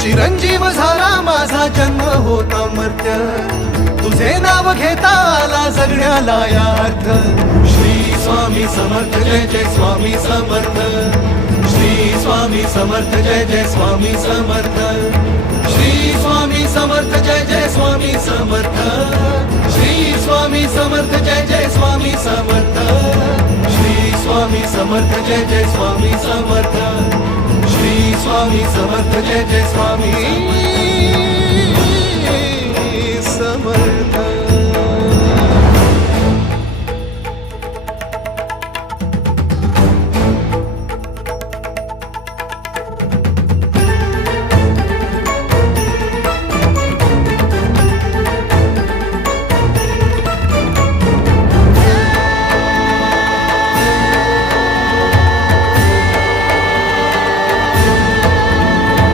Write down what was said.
चिरंजीव झाला माझा जन्म होता मर्त्य, तुझे नाव घेता आला जगण्याला या अर्थ. श्री स्वामी समर्थ जय जय स्वामी समर्थ, श्री स्वामी समर्थ जय जय स्वामी समर्थ, श्री स्वामी समर्थ जय जय स्वामी समर्थ, श्री स्वामी समर्थ जय जय स्वामी समर्थ, श्री स्वामी समर्थ जय जय स्वामी समर्थ, श्री स्वामी समर्थ जय जय स्वामी